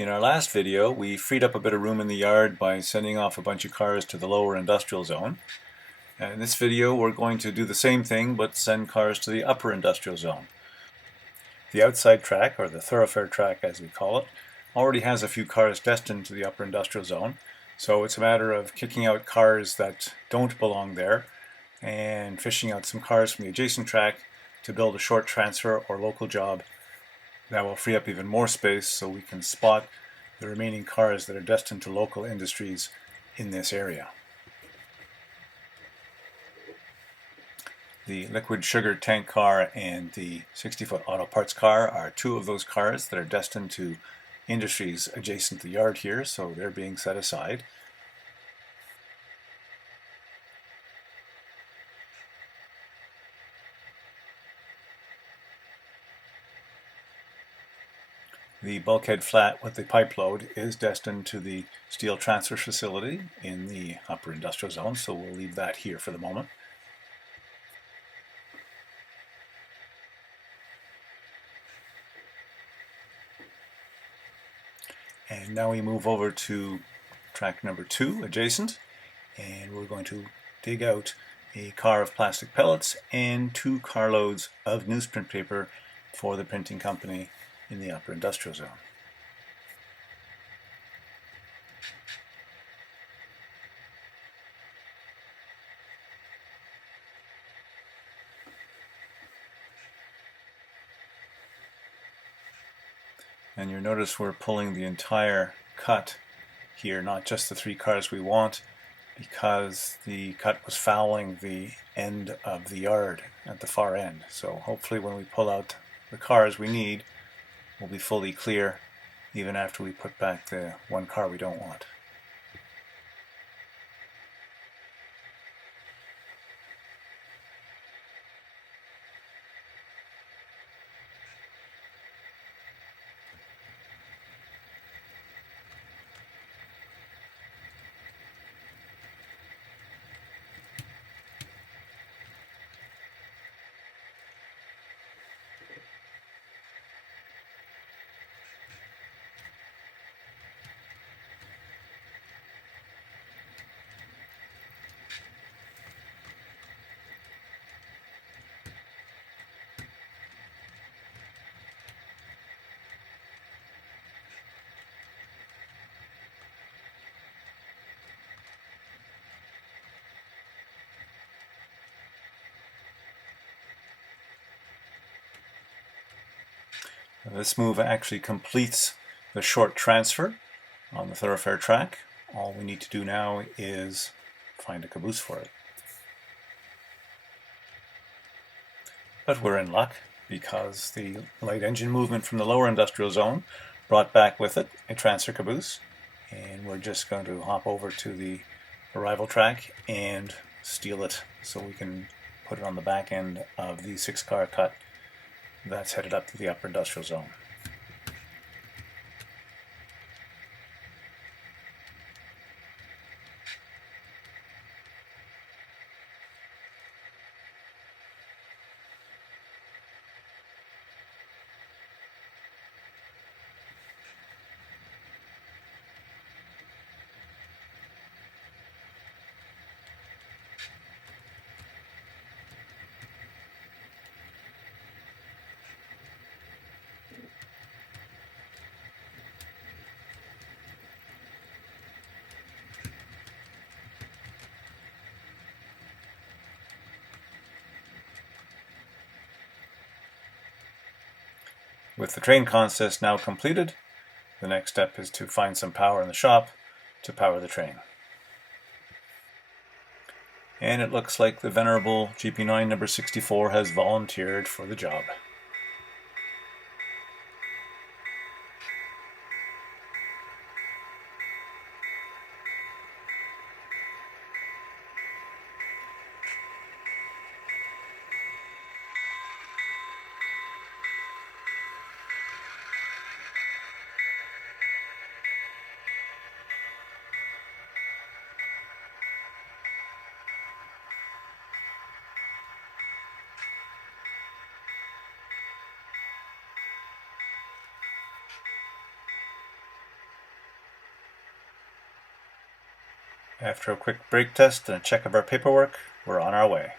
In our last video, we freed up a bit of room in the yard by sending off a bunch of cars to the lower industrial zone. And in this video, we're going to do the same thing, but send cars to the upper industrial zone. The outside track, or the thoroughfare track as we call it, already has a few cars destined to the upper industrial zone. So it's a matter of kicking out cars that don't belong there and fishing out some cars from the adjacent track to build a short transfer or local job that will free up even more space so we can spot the remaining cars that are destined to local industries in this area. The liquid sugar tank car and the 60-foot auto parts car are two of those cars that are destined to industries adjacent to the yard here, so they're being set aside. The bulkhead flat with the pipe load is destined to the steel transfer facility in the upper industrial zone, so we'll leave that here for the moment. And now we move over to track number 2, adjacent, and we're going to dig out a car of plastic pellets and 2 carloads of newsprint paper for the printing company in the upper industrial zone. And you'll notice we're pulling the entire cut here, not just the 3 cars we want, because the cut was fouling the end of the yard at the far end. So hopefully when we pull out the cars we need, we'll be fully clear even after we put back the 1 car we don't want. This move actually completes the short transfer on the thoroughfare track. All we need to do now is find a caboose for it. But we're in luck because the light engine movement from the lower industrial zone brought back with it a transfer caboose, and we're just going to hop over to the arrival track and steal it so we can put it on the back end of the 6-car cut that's headed up to the upper industrial zone. With the train consist now completed, the next step is to find some power in the shop to power the train. And it looks like the venerable GP9 number 64 has volunteered for the job. After a quick brake test and a check of our paperwork, we're on our way.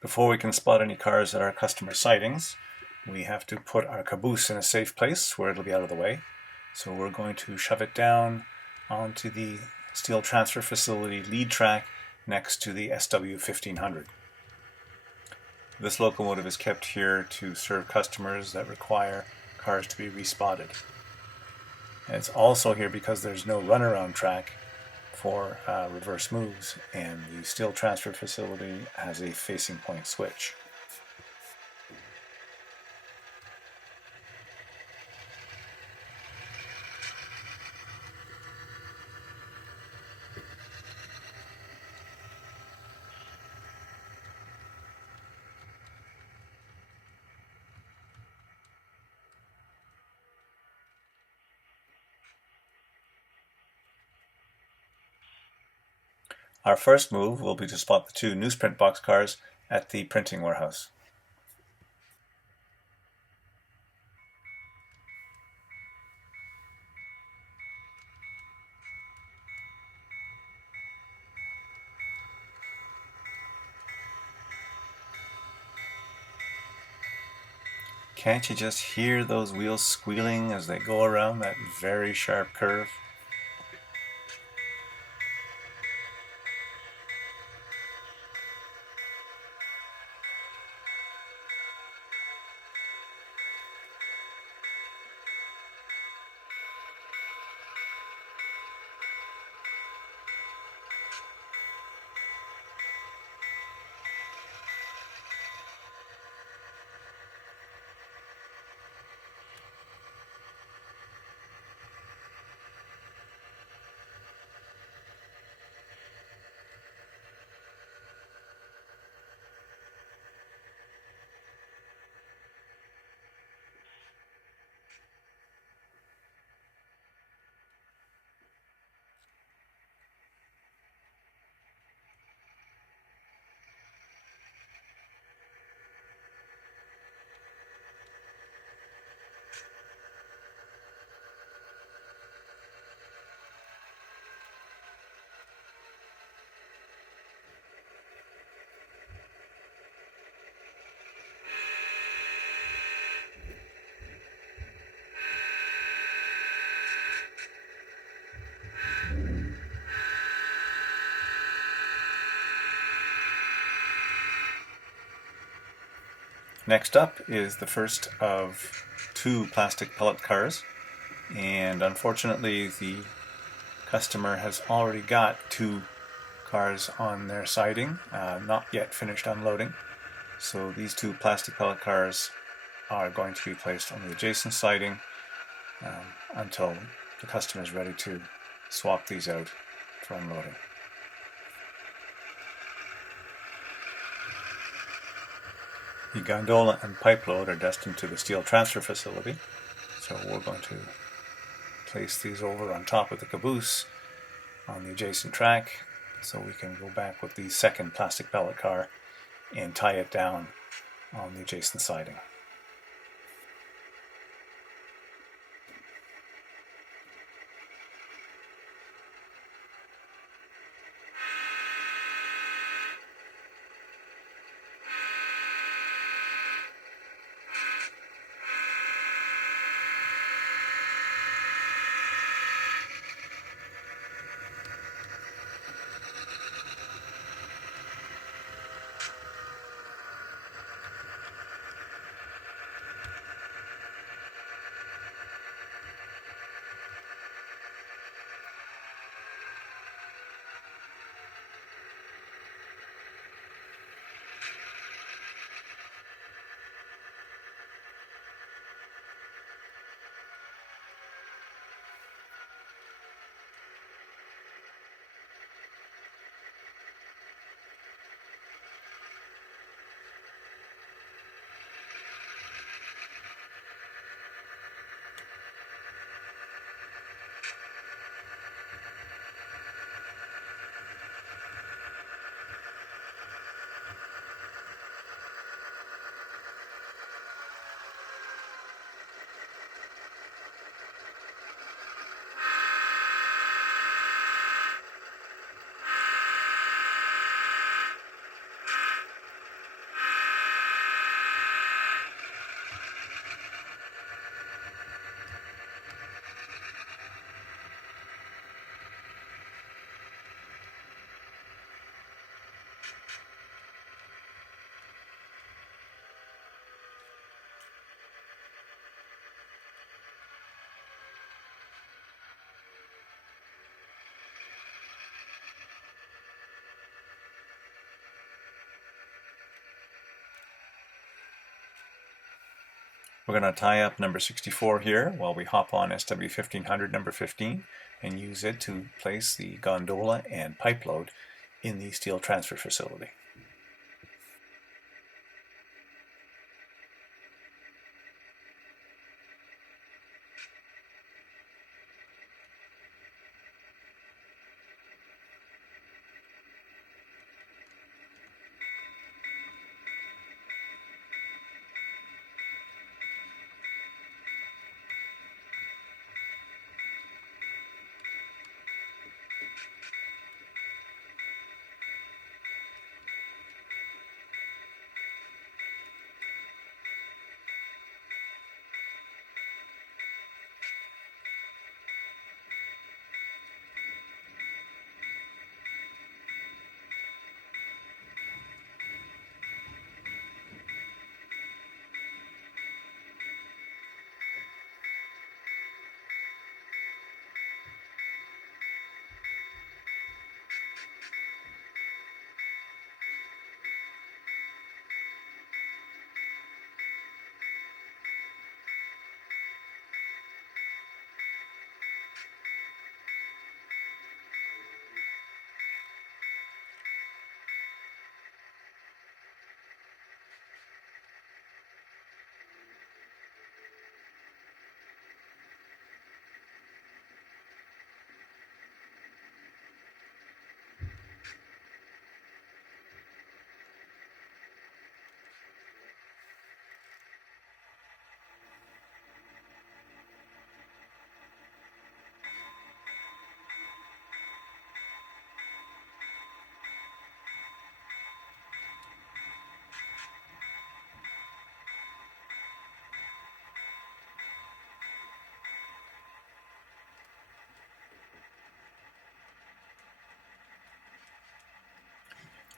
Before we can spot any cars at our customer sidings, we have to put our caboose in a safe place where it'll be out of the way. So we're going to shove it down onto the steel transfer facility lead track next to the SW 1500. This locomotive is kept here to serve customers that require cars to be respotted. And it's also here because there's no runaround track for reverse moves, and the steel transfer facility has a facing point switch. Our first move will be to spot the two newsprint boxcars at the printing warehouse. Can't you just hear those wheels squealing as they go around that very sharp curve? Next up is the first of 2 plastic pellet cars, and unfortunately the customer has already got 2 cars on their siding, not yet finished unloading. So these 2 plastic pellet cars are going to be placed on the adjacent siding until the customer is ready to swap these out for unloading. The gondola and pipe load are destined to the steel transfer facility, so we're going to place these over on top of the caboose on the adjacent track so we can go back with the second plastic pellet car and tie it down on the adjacent siding. We're going to tie up number 64 here while we hop on SW1500 number 15 and use it to place the gondola and pipe load in the steel transfer facility.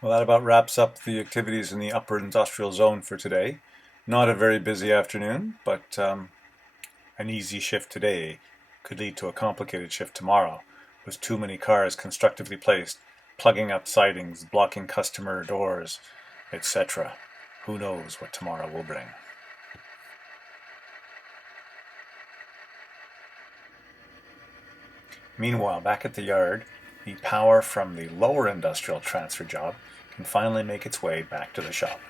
Well, that about wraps up the activities in the upper industrial zone for today. Not a very busy afternoon, but an easy shift today could lead to a complicated shift tomorrow, with too many cars constructively placed, plugging up sidings, blocking customer doors, etc. Who knows what tomorrow will bring. Meanwhile, back at the yard, the power from the lower industrial transfer job can finally make its way back to the shop.